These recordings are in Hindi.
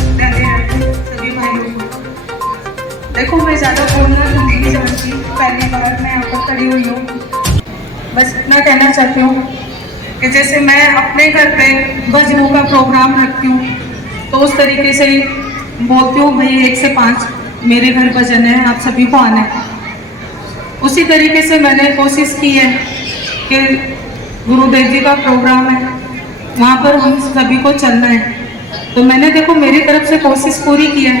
सभी भाइयों को देखो, मैं ज़्यादा बोलना तो नहीं चाहती, पहली बार मैं यहाँ पर खड़ी हुई हूँ। बस इतना कहना चाहती हूँ कि जैसे मैं अपने घर पे भजनों का प्रोग्राम रखती हूँ तो उस तरीके से बोलती हूँ भाई 1 से 5 मेरे घर भजन है, आप सभी को आना है। उसी तरीके से मैंने कोशिश की है कि गुरुदेव जी का प्रोग्राम है, वहाँ पर हम सभी को चलना है। तो मैंने देखो मेरी तरफ से कोशिश पूरी की है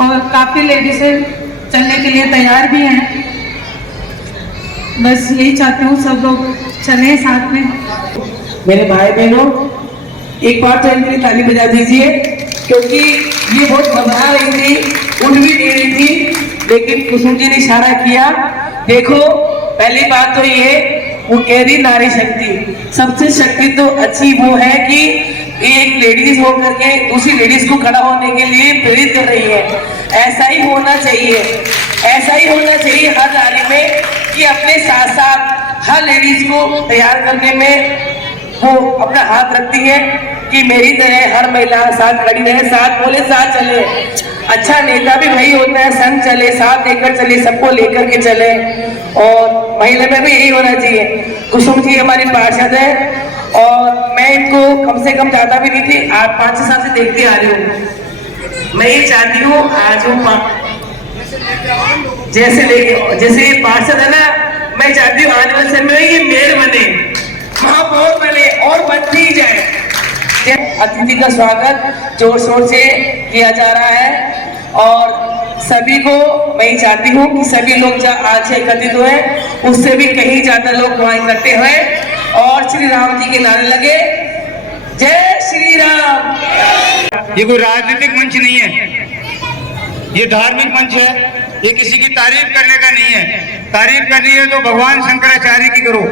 और काफ़ी लेडीज़ें चलने के लिए तैयार भी हैं। बस यही चाहती हूँ सब लोग चलें साथ में। मेरे भाई बहनों, एक बार तो इनके लिए ताली बजा दीजिए, क्योंकि ये बहुत घबरा रही थी, उठ भी नहीं रही थी, लेकिन कुसुम जी ने इशारा किया। देखो, पहली बात तो ये, वो कह रही नारी शक्ति, सबसे शक्ति तो अच्छी वो है कि एक लेडीज होकर के दूसरी लेडीज को खड़ा होने के लिए प्रेरित कर रही है। ऐसा ही होना चाहिए, ऐसा ही होना चाहिए हर नारी में कि अपने साथ साथ हर लेडीज को तैयार करने में वो अपना हाथ रखती है कि मेरी तरह हर महिला साथ खड़ी रहे, साथ बोले, साथ चले। अच्छा नेता भी वही होता है, संग चले, साथ लेकर चले, सबको लेकर के चले। और महिला में भी यही होना चाहिए। कुसुम जी हमारी पार्षद है और मैं इनको कम से कम ज्यादा भी नहीं थी, आप 5 साल से देखती आ रही हूँ। मैं ये चाहती हूँ आज वो जैसे ये पार्षद है ना, मैं चाहती हूँ आने वाले समय में ये मेयर बने, महापौर बने और बनती जाए। अतिथि का स्वागत जोर शोर से किया जा रहा है और सभी को मैं ही चाहती हूँ कि सभी लोग जहाँ आज एकत्रित हुए उससे भी कहीं ज्यादा लोग वहाँ इकट्ठे हुए और श्री राम जी के नारे लगे, जय श्री राम। ये कोई राजनीतिक मंच नहीं है, ये धार्मिक मंच है। ये किसी की तारीफ करने का नहीं है। तारीफ करनी है तो भगवान शंकराचार्य की करो।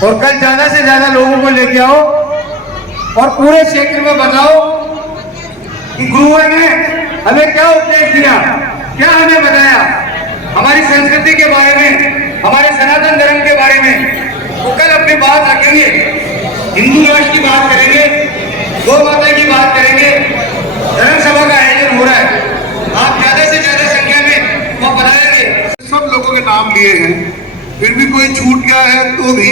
और कल ज्यादा से ज्यादा लोगों को लेके आओ और पूरे क्षेत्र में बताओ कि गुरुओं ने हमें क्या उपदेश दिया, क्या हमें बताया, हमारी संस्कृति के बारे में, हमारे सनातन धर्म के बारे में। वो कल अपनी बात रखेंगे, हिंदू राष्ट्र की बात करेंगे, गौ माता की बात करेंगे। धर्म सभा का आयोजन हो रहा है, आप ज्यादा से ज्यादा संख्या में वो बनाएंगे। सब लोगों के नाम लिए हैं, फिर भी कोई छूट गया है तो भी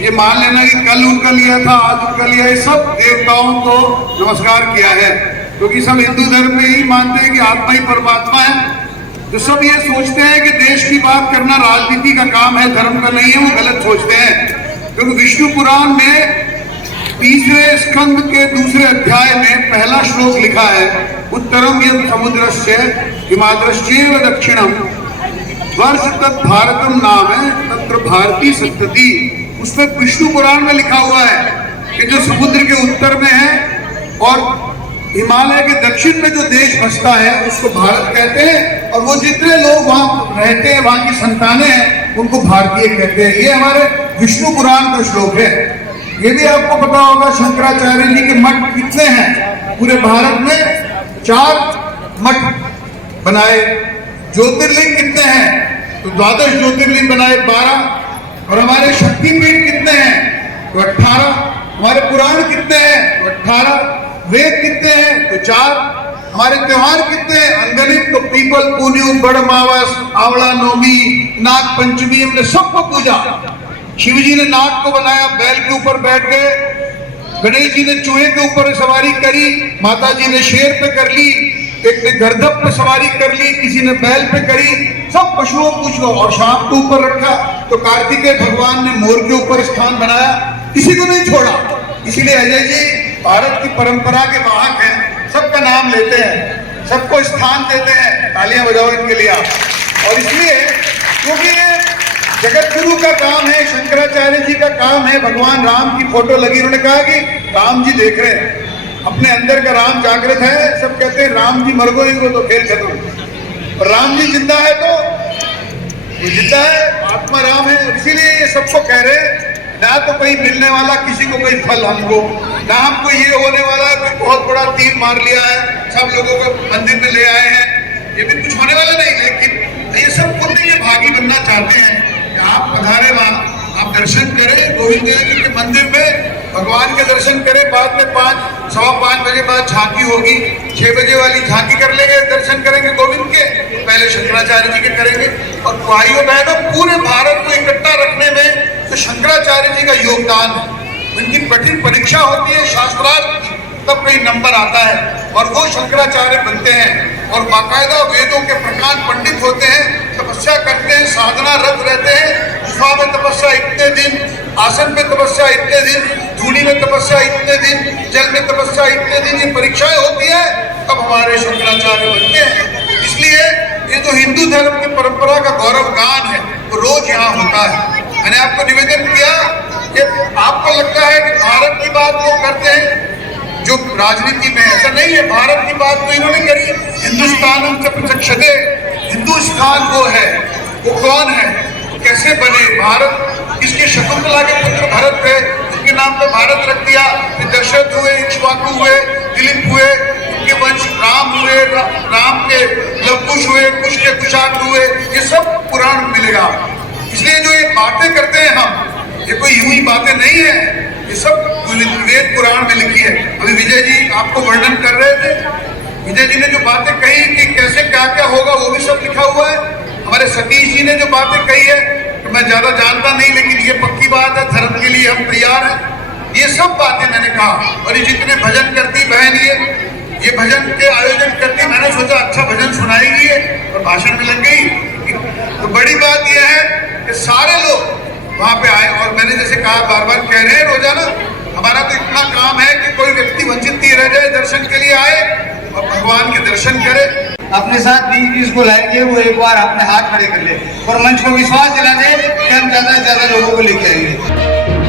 ये मान लेना कि कल उनका लिया था, आज उनका लिया है। सब देवताओं को नमस्कार किया है, क्योंकि सब हिंदू धर्म में ही मानते हैं कि आत्मा ही परमात्मा है। तो सब ये सोचते हैं कि देश की बात करना राजनीति का काम है, धर्म का नहीं है, वो गलत सोचते हैं। क्योंकि विष्णु पुराण में 3रे स्कंद के 2 अध्याय में पहला श्लोक लिखा है, उत्तरम यद समुद्रस्य हिमाद्रश्चैव दक्षिणम वर्ष तत् भारतम नाम है तत्र भारती सप्तति। उसमें विष्णु पुराण में लिखा हुआ है कि जो समुद्र के उत्तर में है और हिमालय के दक्षिण में जो देश बसता है उसको भारत कहते हैं, और वो जितने लोग वहां रहते हैं, वहां की संतानें हैं, उनको भारतीय कहते हैं। ये हमारे विष्णु पुराण का श्लोक है। ये भी आपको पता होगा शंकराचार्य जी के मठ कितने हैं पूरे भारत में, 4 मठ बनाए। ज्योतिर्लिंग कितने हैं तो 12 ज्योतिर्लिंग बनाए, 12। और हमारे शक्तिपीठ कितने हैं तो 18। हमारे पुराण कितने हैं तो 18। वेद कितने हैं तो 4। हमारे त्योहार कितने हैं अनगिनत, तो पीपल पुन्यु, बड़ मावस, आंवला नवमी, नाग पंचमी, हमने सबको पूजा। शिव जी ने नाग को बनाया, बैल के ऊपर बैठ गए। गणेश जी ने चूहे के ऊपर सवारी करी, माता जी ने शेर पे कर ली, एक ने गर्दभ पे सवारी कर ली, किसी ने बैल पे करी, सब पशुओं को और सांप के ऊपर रखा। तो कार्तिकेय भगवान ने मोर के ऊपर स्थान बनाया, किसी को नहीं छोड़ा। इसीलिए अजय जी भारत की परंपरा के वाहक हैं, सबका नाम लेते हैं, सबको स्थान देते हैं। तालियां बजाओ इनके लिए आप। और इसलिए क्योंकि ये जगत गुरु का काम है, शंकराचार्य जी का काम है। भगवान राम की फोटो लगी, उन्होंने कहा कि राम जी देख रहे हैं, अपने अंदर का राम जागृत है। सब कहते हैं राम जी मर गए तो खेल खत्म, राम जी जिंदा है तो जिंदा है, आत्मा राम है। इसीलिए ये सबको कह रहे हैं, ना तो कहीं मिलने वाला किसी को कोई फल हमको, ना हमको ये होने वाला कोई बहुत बड़ा तीर मार लिया है, सब लोगों को मंदिर में ले आए हैं, ये भी कुछ होने वाला नहीं। लेकिन ये सब पुण्य ये भागी बनना चाहते हैं कि आप पधारे वहां, आप दर्शन करें, गोविंद जी के मंदिर में भगवान के दर्शन करें, बाद में 5 5:15 बजे बाद झांकी होगी, 6 बजे वाली झांकी कर लेंगे, दर्शन करेंगे गोविंद के, पहले शंकराचार्य जी के करेंगे। और भाइयों बहनों, पूरे भारत को इकट्ठा रखने में तो शंकराचार्य जी का योगदान है। उनकी कठिन परीक्षा होती है शास्त्रार्थ की, तब कई नंबर आता है और वो शंकराचार्य बनते हैं और बाकायदा वेदों के प्रकांड पंडित होते हैं, तपस्या करते हैं, साधना रत रहते हैं, गुफा में तपस्या इतने दिन, आसन पे तपस्या इतने दिन, धूनी में तपस्या इतने दिन, जल में तपस्या इतने दिन, ये परीक्षाएं होती है, तब हमारे शंकराचार्य बनते हैं। इसलिए ये जो हिंदू धर्म की परंपरा का गौरव गान है वो रोज यहाँ होता है। मैंने आपको निवेदन किया कि आपको लगता है कि भारत की बात वो करते हैं जो राजनीति में, ऐसा नहीं है। भारत की बात तो इन्होंने करी, हिंदुस्तान से प्रचक्षते, हिंदुस्तान वो है, वो कौन है, कैसे बने भारत, किसके शकुंतला के पुत्र भरत थे, उनके नाम पे भारत रख दिया, फिर दशरथ हुए, इक्ष्वाकु हुए, दिलीप हुए, उनके वंश राम हुए, राम के लवकुश हुए, कुश के कुशाग्र हुए, ये सब पुराण मिलेगा। इसलिए जो ये बातें करते हैं हम, ये कोई यूं ही बातें नहीं है, ये सब वेद पुराण में लिखी है। अभी विजय जी आपको वर्णन कर रहे थे, विजय जी ने जो बातें कही कि कैसे क्या क्या होगा, वो भी सब लिखा हुआ है। हमारे सतीश जी ने जो बातें कही है, तो मैं ज्यादा जानता नहीं, लेकिन ये पक्की बात है, धर्म के लिए हम तैयार हैं। ये सब बातें मैंने कहा। और ये जितने भजन करती बहन, ये भजन के आयोजन करती, मैंने सोचा अच्छा भजन सुनाएगी है और भाषण में लग गई। तो बड़ी बात यह है कि सारे लोग वहां पे आए, और मैंने जैसे कहा, बार बार कह रहे हैं रोजाना, हमारा तो इतना काम है कि कोई व्यक्ति वंचित नहीं रह जाए, दर्शन के लिए आए और भगवान के दर्शन करे। अपने साथ 20-20 को लाएंगे, वो एक बार अपने हाथ खड़े कर ले और मंच को विश्वास दिला दे कि हम ज्यादा से ज्यादा लोगों को लेके आएंगे।